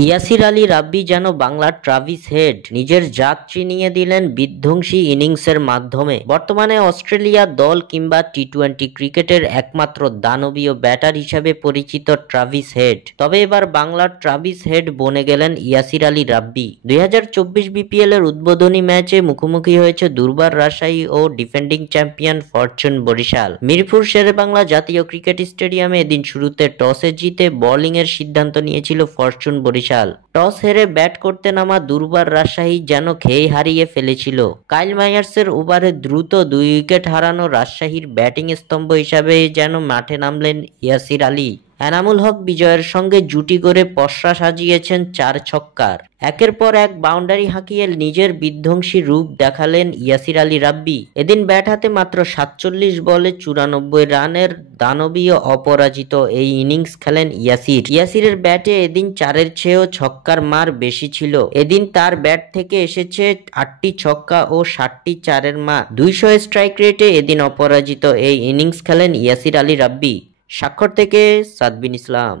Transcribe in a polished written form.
ইয়াসির আলী রাব্বি যেন বাংলার Travis head, নিজের জাত চিনিয়ে দিলেন বিধ্বংসী ইনিংসের মাধ্যমে। বর্তমানে অস্ট্রেলিয়া দল কিংবা টি-20 ক্রিকেটের একমাত্র দানবীয় ব্যাটার হিসেবে পরিচিত ট্রাভিস হেড। তবে এবার বাংলার ট্রাভিস হেড বনে গেলেন ইয়াসির আলী রাব্বি। 2024 বিপিএল এর উদ্বোধনী ম্যাচে মুখোমুখি হয়েছে দুর্বার রাজশাহী ও defending champion Fortune Barishal. Mirpur Sher-e-Bangla জাতীয় ক্রিকেট স্টেডিয়ামে এদিন শুরুতে টসে জিতে বোলিং এর সিদ্ধান্ত নিয়েছিল ফরচুন বরিশাল। টস হেরে ব্যাট করতে নামা দুর্বার রাজশাহী যেন খেই হারিয়ে ফেলেছিল। কাইল মায়ার্সের ওভারে দ্রুত 2 উইকেট হারানো রাজশাহীর ব্যাটিং স্তম্ভ হিসাবে যেন মাঠে নামলেন ইয়াসির আলী। এনামুল হক বিজয়ের সঙ্গে জুটি করে পসরা সাজিয়েছেন 4 ছক্কার। একের পর এক বাউন্ডারি হাঁকিয়ে নিজের বিধ্বংসী রূপ দেখালেন ইয়াসির আলী রাব্বি। এদিন ব্যাট হাতে মাত্র 47 বলে 94 রানের দানবীয় অপরাজিত এই ইনিংস খেলেন ইয়াসিরের ব্যাটে এদিন 4-এর চেয়েও ছক্কার মার বেশি ছিল। এদিন তার ব্যাট থেকে এসেছে 8টি ছক্কা ও 7টি 4-এর মার। 200 স্ট্রাইক রেটে এদিন অপরাজিত এই ইনিংস খেলেন ইয়াসির আলী রাব্বি। স্বাক্ষর থেকে সাদবিন ইসলাম।